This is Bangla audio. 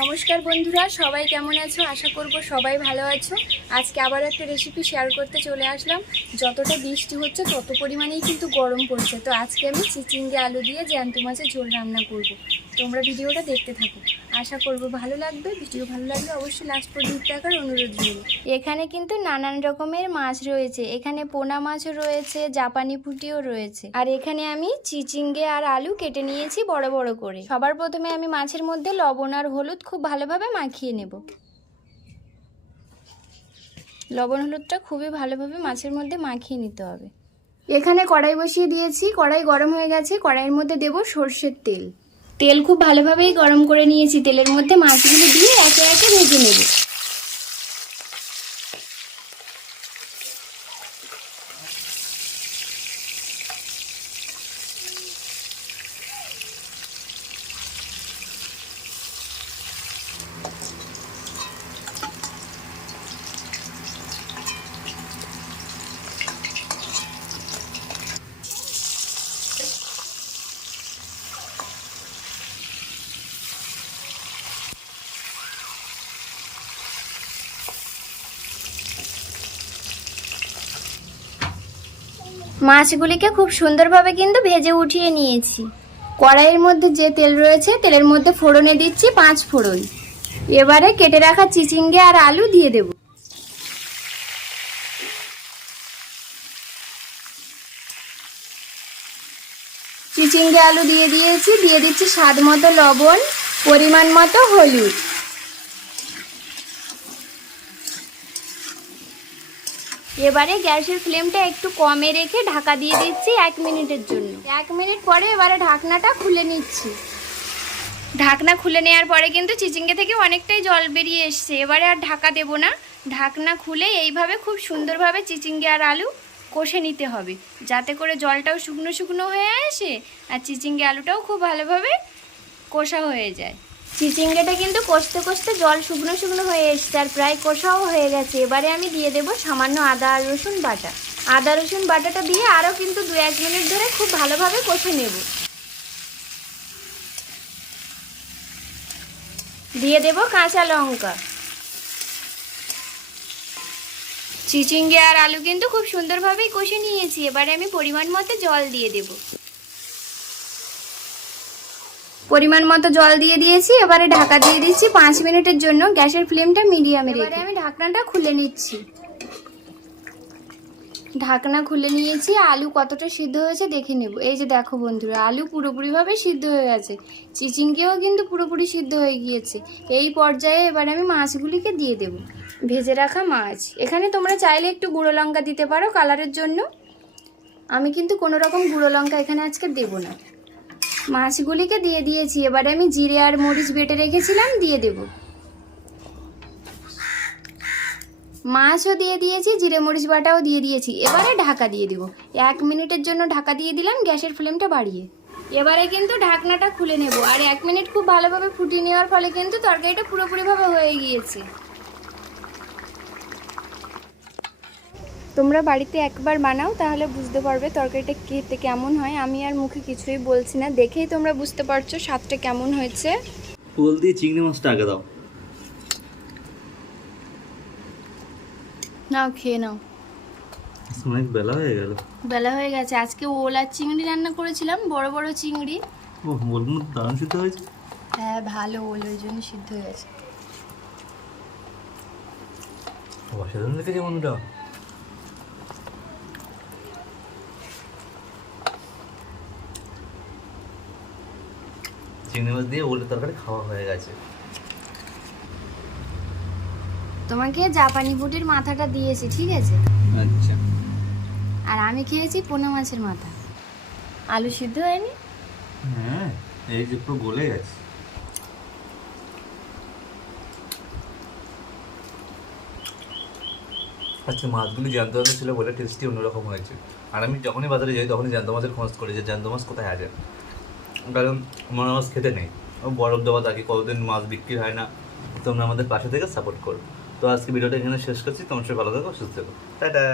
নমস্কার বন্ধুরা, সবাই কেমন আছো? আশা করব সবাই ভালো আছো। আজকে আবার একটা রেসিপি শেয়ার করতে চলে আসলাম। যতটা বৃষ্টি হচ্ছে, তত পরিমাণেই কিন্তু গরম পড়ছে। তো আজকে আমি চিচিঙ্গে আলু দিয়ে জ্যান্ত মাছের ঝোল রান্না করব। তোমরা ভিডিওটা দেখতে থাকো। আশা করব ভালো লাগবে ভিডিও ভালো লাগলে অবশ্যই লাস্ট পর্যন্ত দেখার অনুরোধ রইল। এখানে কিন্তু নানান রকমের মাছ রয়েছে এখানে পোনা মাছও রয়েছে জাপানি পুঁটিও রয়েছে। আর এখানে আমি চিচিঙ্গে আর আলু কেটে নিয়েছি বড় বড় করে। সবার প্রথমে আমি মাছের মধ্যে লবণ আর হলুদ খুব ভালোভাবে মাখিয়ে নেব। লবণ হলুদটা খুবই ভালোভাবে মাছের মধ্যে মাখিয়ে নিতে হবে। এখানে কড়াই বসিয়ে দিয়েছি কড়াই গরম হয়ে গেছে কড়াইয়ের মধ্যে দেব সর্ষের তেল। তেল খুব ভালোভাবেই গরম করে নিয়েছি। তেলের মধ্যে মাছগুলো দিয়ে একে একে ভেজে নেব। মাছগুলিকে খুব সুন্দরভাবে কিন্তু ভেজে উঠিয়ে নিয়েছি। কড়াইয়ের মধ্যে যে তেল রয়েছে, তেলের মধ্যে ফোড়নে দিচ্ছি পাঁচ ফোড়ন। এবারে কেটে রাখা চিচিঙ্গে আর আলু দিয়ে দেব। চিচিঙ্গে আলু দিয়ে দিয়েছি, দিয়ে দিচ্ছি স্বাদ মতো লবণ, পরিমাণ মতো হলুদ। এবারে গ্যাসের ফ্লেমটা একটু কমে রেখে ঢাকা দিয়ে দিচ্ছি এক মিনিটের জন্য। এক মিনিট পরে এবারে ঢাকনাটা খুলে নিচ্ছি। ঢাকনা খুলে নেওয়ার পরে কিন্তু চিচিঙ্গে থেকে অনেকটাই জল বেরিয়ে এসছে। এবারে আর ঢাকা দেব না। ঢাকনা খুলে এইভাবে খুব সুন্দরভাবে চিচিঙ্গে আর আলু কষে নিতে হবে। যাতে করে জলটাও শুকনো শুকনো হয়ে আসে আর চিচিঙ্গে আলুটাও খুব ভালোভাবে কষা হয়ে যায়। চিচিঙ্গেটা কিন্তু কষতে কষতে জল শুকনো শুকনো হয়ে এসছে আর প্রায় কষাও হয়ে গেছে। এবারে আমি দিয়ে দেবো সামান্য আদা আর রসুন বাটা। আদা, রসুন বাটাটা দিয়ে আরও কিন্তু দু এক মিনিট ধরে খুব ভালোভাবে কষে নেব। দিয়ে দেব কাঁচা লঙ্কা। চিচিঙ্গে আর আলু কিন্তু খুব সুন্দরভাবেই কষে নিয়েছি। এবারে আমি পরিমাণ মতো জল দিয়ে দেবো। পরিমাণ মতো জল দিয়ে দিয়েছি এবারে ঢাকা দিয়ে দিচ্ছি পাঁচ মিনিটের জন্য। গ্যাসের ফ্লেমটা মিডিয়ামে রেখে। আমি ঢাকনাটা খুলে নিচ্ছি। ঢাকনা খুলে নিয়েছি আলু কতটা সিদ্ধ হয়েছে দেখে নেব। এই যে দেখো বন্ধুরা আলু পুরোপুরিভাবে সিদ্ধ হয়ে গেছে। চিচিঙ্গেও কিন্তু পুরোপুরি সিদ্ধ হয়ে গিয়েছে। এই পর্যায়ে এবার আমি মাছগুলিকে দিয়ে দেব। ভেজে রাখা মাছ। এখানে তোমরা চাইলে একটু গুঁড়ো লঙ্কা দিতে পারো কালারের জন্য। আমি কিন্তু কোনো রকম গুঁড়ো লঙ্কা এখানে আজকে দেবো না। মাছগুলিকে দিয়ে দিয়েছি। এবারে আমি জিরে আর মরিচ বেটে রেখেছিলাম, দিয়ে দেব। মাছও দিয়ে দিয়েছি, জিরে মরিচ বাটাও দিয়ে দিয়েছি। এবারে ঢাকা দিয়ে দিব। এক মিনিটের জন্য ঢাকা দিয়ে দিলাম, গ্যাসের ফ্লেমটা বাড়িয়ে। এবারে কিন্তু ঢাকনাটা খুলে নেব। আর এক মিনিট খুব ভালোভাবে ফুটিয়ে নেওয়ার ফলে কিন্তু তরকারিটা পুরোপুরিভাবে হয়ে গিয়েছে। তোমরা বাড়িতে একবার বানাও তাহলে বুঝতে পারবে তরকারিটা খেতে কেমন হয়। আমি আর মুখে কিছুই বলছি না। দেখেই তোমরা বুঝতে পারছ স্বাদটা কেমন হয়েছে। ফুল দিয়ে চিংড়ি মাছটা আগে দাও। নাও খেয়ে নাও। অনেক বেলা হয়ে গেল। বেলা হয়ে গেছে। আজকে ওল আর চিংড়ি রান্না করেছিলাম বড় বড় চিংড়ি। ও বলব দারুণ সিদ্ধ হয়েছে। হ্যাঁ ভালো ওল ওই জন্য সিদ্ধ হয়ে গেছে। অসাধারণ লেগেছে বন্ধুরা চিংড়ি মাছ দিয়ে ওলের তরকারি খাওয়া হয়ে গেছে। তোমাকে জাপানি বুটির মাথাটা দিয়েছি ঠিক আছে? আচ্ছা। আর আমি খেয়েছি পোনা মাছের মাথা। আলু সিদ্ধ হয়নি? হ্যাঁ এই যে পুরো গলে গেছে। আচ্ছা মাছগুলি জ্যান্ত মাছের ছিল বলে টেস্টি অন্যরকম হয়েছে। আর আমি যখনই বাজারে যাই তখনই জ্যান্ত মাছের খোঁজ করি যে জ্যান্ত মাছ কোথায় আছে। কারণ আমার মাছ খেতে নেই। বরফ দেওয়া থাকে, কতদিন মাছ বিক্রি হয় না, তোমরা আমাদের পাশে থেকে সাপোর্ট করো। তো আজকে ভিডিওটা এখানে শেষ করছি, তোমার সবাই ভালো থাকো, সুস্থ থাকো। টাটা!